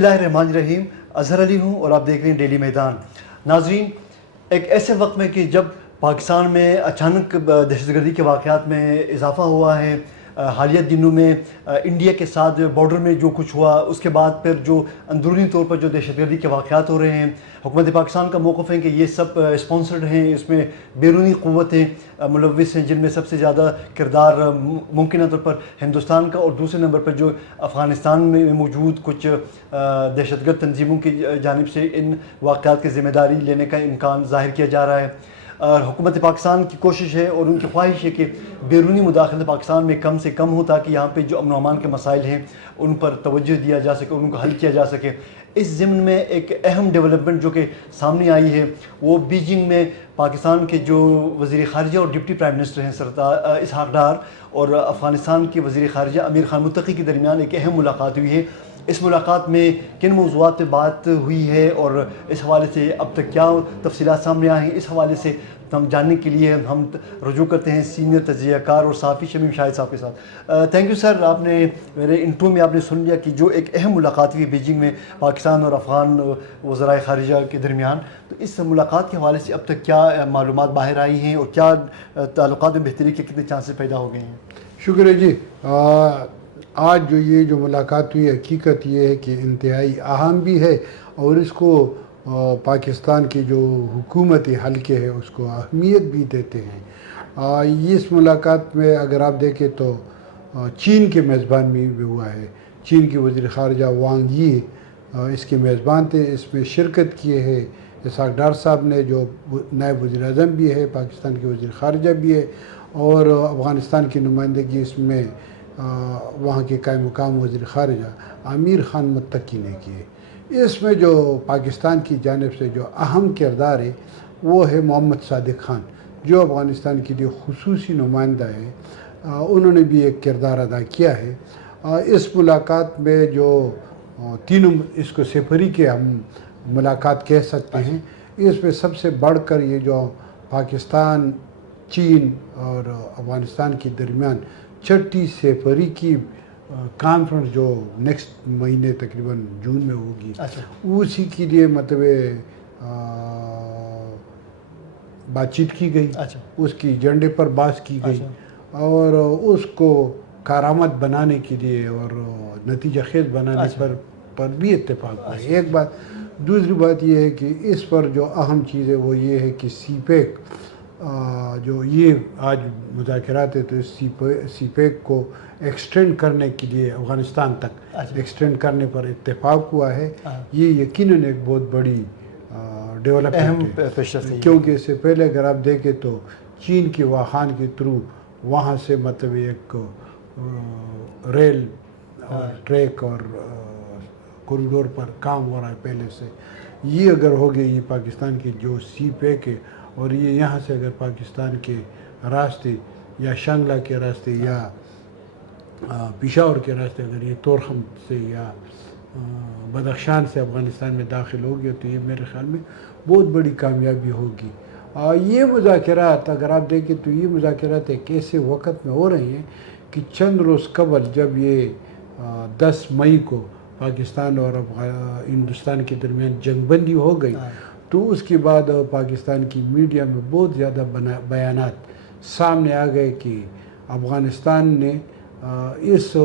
بسم اللہ الرحمن الرحیم. اظہر علی ہوں اور آپ دیکھ رہے ہیں ڈیلی میدان. ناظرین، ایک ایسے وقت میں کہ جب پاکستان میں اچانک دہشت گردی کے واقعات میں اضافہ ہوا ہے، حالیہ دنوں میں انڈیا کے ساتھ بارڈر میں جو کچھ ہوا، اس کے بعد پھر جو اندرونی طور پر جو دہشت گردی کے واقعات ہو رہے ہیں، حکومت پاکستان کا موقف ہے کہ یہ سب اسپانسرڈ ہیں، اس میں بیرونی قوتیں ملوث ہیں، جن میں سب سے زیادہ کردار ممکنہ طور پر ہندوستان کا، اور دوسرے نمبر پر جو افغانستان میں موجود کچھ دہشت گرد تنظیموں کی جانب سے ان واقعات کی ذمہ داری لینے کا امکان ظاہر کیا جا رہا ہے. اور حکومت پاکستان کی کوشش ہے اور ان کی خواہش ہے کہ بیرونی مداخلت پاکستان میں کم سے کم ہو، تاکہ یہاں پہ جو امن و امان کے مسائل ہیں ان پر توجہ دیا جا سکے، ان کو حل کیا جا سکے. اس ضمن میں ایک اہم ڈیولپمنٹ جو کہ سامنے آئی ہے، وہ بیجنگ میں پاکستان کے جو وزیر خارجہ اور ڈپٹی پرائم منسٹر ہیں اسحاق ڈار اور افغانستان کے وزیر خارجہ امیر خان متقی کے درمیان ایک اہم ملاقات ہوئی ہے. اس ملاقات میں کن موضوعات پہ بات ہوئی ہے اور اس حوالے سے اب تک کیا تفصیلات سامنے آئی ہیں، اس حوالے سے ہم جاننے کے لیے ہم رجوع کرتے ہیں سینئر تجزیہ کار اور صحافی شمیم شاہد صاحب کے ساتھ. Thank you sir. آپ نے میرے انٹرو میں آپ نے سن لیا کہ جو ایک اہم ملاقات ہوئی بیجنگ میں پاکستان اور افغان وزرائے خارجہ کے درمیان، تو اس ملاقات کے حوالے سے اب تک کیا معلومات باہر آئی ہیں اور کیا تعلقات میں بہتری کے کتنے چانسز پیدا ہو گئے ہیں؟ شکریہ جی. آج جو ملاقات ہوئی، حقیقت یہ ہے کہ انتہائی اہم بھی ہے، اور اس کو پاکستان کی جو حکومت حلقے ہے اس کو اہمیت بھی دیتے ہیں. اس ملاقات میں اگر آپ دیکھیں تو چین کے میزبان بھی ہوا ہے. چین کے وزیر خارجہ وانگ یی اس کے میزبان تھے. اس میں شرکت کیے ہیں اسحاق ڈار صاحب نے، جو نائب وزیر اعظم بھی ہے، پاکستان کے وزیر خارجہ بھی ہے، اور افغانستان کی نمائندگی اس میں وہاں کے قائم مقام وزیر خارجہ امیر خان متقی نے کیے. اس میں جو پاکستان کی جانب سے جو اہم کردار ہے وہ ہے محمد صادق خان، جو افغانستان کے لیے خصوصی نمائندہ ہے. انہوں نے بھی ایک کردار ادا کیا ہے. اس ملاقات میں جو تینوں، اس کو سفری کے ہم ملاقات کہہ سکتے ہیں، اس میں سب سے بڑھ کر یہ جو پاکستان، چین اور افغانستان کے درمیان چھٹی سفری کی کانفرنس جو نیکسٹ مہینے تقریباً جون میں ہوگی، اسی کے لیے مطلب بات چیت کی گئی. اس کی ایجنڈے پر بات کی گئی اور اس کو کارآمد بنانے کے لیے اور نتیجہ خیز بنانے پر بھی اتفاق ہوا. ایک بات. دوسری بات یہ ہے کہ اس پر جو اہم چیز ہے وہ یہ ہے کہ سی پیک جو یہ آج مذاکرات ہے، تو اس سی پیک کو ایکسٹینڈ کرنے کے لیے افغانستان تک ایکسٹینڈ کرنے پر اتفاق ہوا ہے. یہ یقیناً ایک بہت بڑی ڈیولپمنٹ ہے، کیونکہ اس سے پہلے اگر آپ دیکھیں تو چین کے واخان کے تھرو وہاں سے مطلب ایک ریل ٹریک اور کوریڈور پر کام ہو رہا ہے پہلے سے. یہ اگر ہو گئی، یہ پاکستان کی جو سی پیک ہے، اور یہ یہاں سے اگر پاکستان کے راستے یا شانگلہ کے راستے یا پشاور کے راستے اگر یہ تورخم سے یا بدخشان سے افغانستان میں داخل ہوگی، تو یہ میرے خیال میں بہت بڑی کامیابی ہوگی. یہ مذاکرات اگر آپ دیکھیں تو یہ مذاکرات ایک ایسے وقت میں ہو رہی ہیں کہ چند روز قبل جب یہ 10 مئی کو پاکستان اور ہندوستان کے درمیان جنگ بندی ہو گئی، تو اس کے بعد پاکستان کی میڈیا میں بہت زیادہ بیانات سامنے آ گئے کہ افغانستان نے اس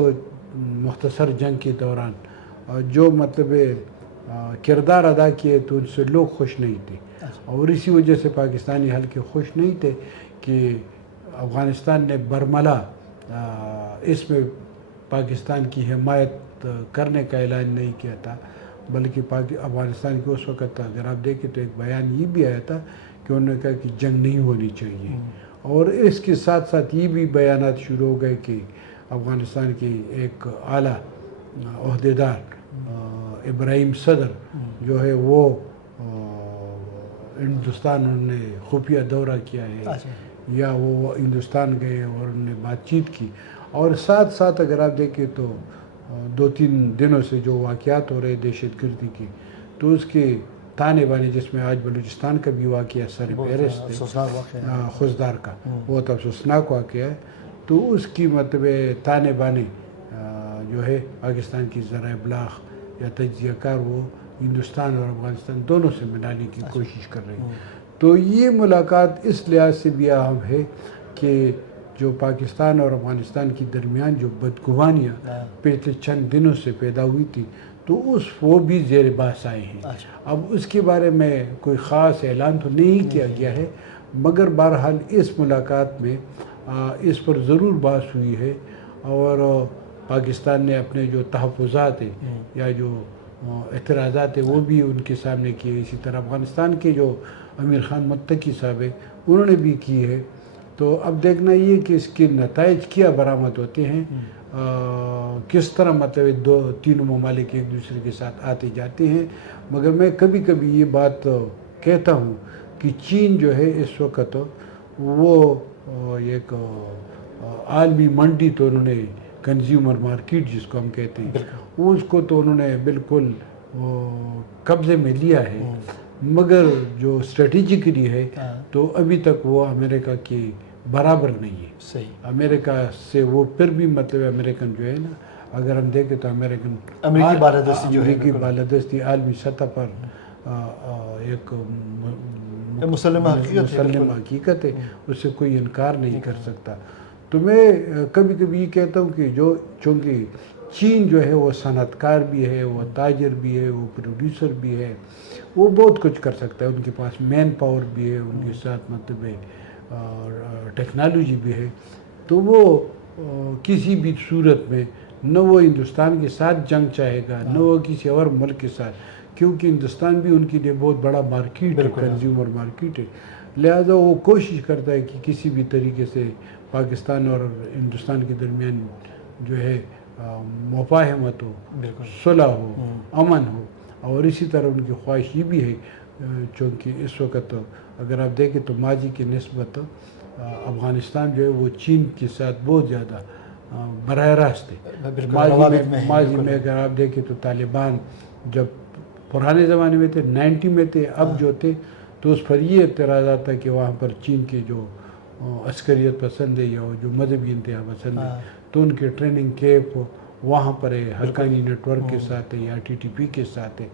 مختصر جنگ کے دوران جو مطلب کردار ادا کیے، تو ان سے لوگ خوش نہیں تھے، اور اسی وجہ سے پاکستانی حلقے خوش نہیں تھے کہ افغانستان نے برملا اس میں پاکستان کی حمایت کرنے کا اعلان نہیں کیا تھا، بلکہ افغانستان کے اس وقت اگر آپ دیکھیں تو ایک بیان یہ بھی آیا تھا کہ انہوں نے کہا کہ جنگ نہیں ہونی چاہیے. اور اس کے ساتھ ساتھ یہ بھی بیانات شروع ہو گئے کہ افغانستان کی ایک اعلیٰ عہدیدار ابراہیم صدر جو ہے وہ ہندوستان انہوں نے خفیہ دورہ کیا ہے، یا وہ ہندوستان گئے اور انہوں نے بات چیت کی. اور ساتھ ساتھ اگر آپ دیکھیں تو 2-3 دنوں سے جو واقعات ہو رہے دہشت گردی کی، تو اس کے تانے بانے، جس میں آج بلوچستان کا بھی واقعہ سر فہرست ہے، خوزدار کا بہت افسوسناک واقعہ ہے، تو اس کی مطلب تانے بانے جو ہے پاکستان کی ذرائع ابلاغ یا تجزیہ کار وہ ہندوستان اور افغانستان دونوں سے ملانے کی کوشش کر رہے ہیں. تو یہ ملاقات اس لحاظ سے بھی اہم ہے کہ جو پاکستان اور افغانستان کے درمیان جو بدگمانیاں پچھلے چند دنوں سے پیدا ہوئی تھی تو وہ بھی زیر بحث آئے ہیں. اب اس کے بارے میں کوئی خاص اعلان تو نہیں کیا گیا ہے، مگر بہرحال اس ملاقات میں اس پر ضرور بحث ہوئی ہے اور پاکستان نے اپنے جو تحفظات ہیں یا جو اعتراضات ہیں وہ بھی ان کے سامنے کیے. اسی طرح افغانستان کے جو امیر خان متقی صاحب ہیں انہوں نے بھی کی ہے. تو اب دیکھنا یہ کہ اس کے نتائج کیا برآمد ہوتے ہیں، کس طرح مطلب تینوں ممالک ایک دوسرے کے ساتھ آتے جاتے ہیں. مگر میں کبھی کبھی یہ بات کہتا ہوں کہ چین جو ہے اس وقت وہ ایک عالمی منڈی تو انہوں نے کنزیومر مارکیٹ جس کو ہم کہتے ہیں اس کو تو انہوں نے بالکل قبضے میں لیا ہے، مگر جو اسٹریٹجکلی ہے تو ابھی تک وہ امریکہ کے برابر نہیں ہے. صحیح. امریکہ سے وہ پھر بھی مطلب امریکن جو ہے نا، اگر ہم دیکھیں تو امریکی بالادستی جو ہے امریکی بالادستی عالمی سطح پر ایک مسلم حقیقت ہے، اس سے کوئی انکار نہیں کر سکتا. تو میں کبھی کبھی یہ کہتا ہوں کہ چونکہ چین جو ہے وہ صنعت کار بھی ہے، وہ تاجر بھی ہے، وہ پروڈیوسر بھی ہے، وہ بہت کچھ کر سکتا ہے. ان کے پاس مین پاور بھی ہے، ان کے ساتھ مطلب ٹیکنالوجی بھی ہے. تو وہ کسی بھی صورت میں نہ وہ ہندوستان کے ساتھ جنگ چاہے گا نہ وہ کسی اور ملک کے ساتھ، کیونکہ ہندوستان بھی ان کے لیے بہت بڑا مارکیٹ ہے، کنزیومر مارکیٹ ہے. لہذا وہ کوشش کرتا ہے کہ کسی بھی طریقے سے پاکستان اور ہندوستان کے درمیان جو ہے مفاہمت ہو، صلح ہو، امن ہو. اور اسی طرح ان کی خواہش یہ بھی ہے چونکہ اس وقت اگر آپ دیکھیں تو ماضی کی نسبت افغانستان جو ہے وہ چین کے ساتھ بہت زیادہ براہ راست ہے. ماضی میں اگر آپ دیکھیں تو طالبان جب پرانے زمانے میں تھے 90 میں تھے، اب جو تھے تو اس پر یہ اعتراضات تھا کہ وہاں پر چین کے جو عسکریت پسند ہے یا جو مذہبی انتہا پسند ہے تو ان کے ٹریننگ کیمپ وہاں پر ہے، حقانی نیٹ ورک کے ساتھ ہے یا TTP کے ساتھ ہے.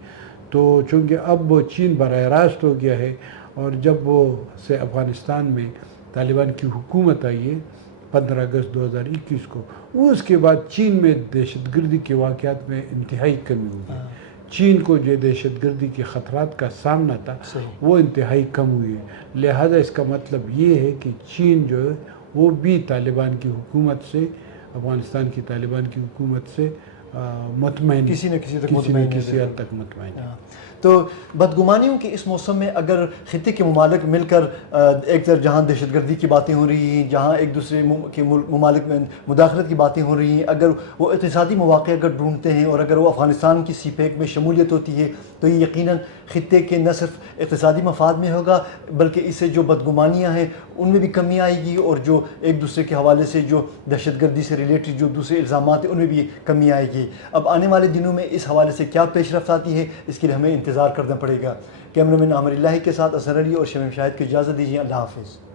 تو چونکہ اب چین براہ راست ہو گیا ہے اور جب وہ سے افغانستان میں طالبان کی حکومت آئی ہے 15 اگست 2021 کو، وہ اس کے بعد چین میں دہشت گردی کے واقعات میں انتہائی کمی ہوئی ہے. چین کو جو دہشت گردی کے خطرات کا سامنا تھا وہ انتہائی کم ہوئی ہے. لہذا اس کا مطلب یہ ہے کہ چین جو ہے وہ بھی طالبان کی حکومت سے، افغانستان کی طالبان کی حکومت سے مطمئن، کسی نہ کسی حد تک مطمئن ہے. تو بدگمانیوں کے اس موسم میں اگر خطے کے ممالک مل کر ایک طرف جہاں دہشت گردی کی باتیں ہو رہی ہیں، جہاں ایک دوسرے کے ممالک میں مداخلت کی باتیں ہو رہی ہیں، اگر وہ اقتصادی مواقع اگر ڈھونڈتے ہیں اور اگر وہ افغانستان کی CPEC میں شمولیت ہوتی ہے تو یہ یقیناً خطے کے نہ صرف اقتصادی مفاد میں ہوگا بلکہ اس سے جو بدگمانیاں ہیں ان میں بھی کمی آئے گی، اور جو ایک دوسرے کے حوالے سے جو دہشت گردی سے ریلیٹڈ جو دوسرے الزامات ہیں ان میں بھی کمی آئے گی. اب آنے والے دنوں میں اس حوالے سے کیا پیش رفت آتی ہے اس کے لیے ہمیں انتظار کرنا پڑے گا. کیمرہ مین عامر الہی کے ساتھ اظہر علی اور شمیم شاہد کی اجازت دیجیے. اللہ حافظ.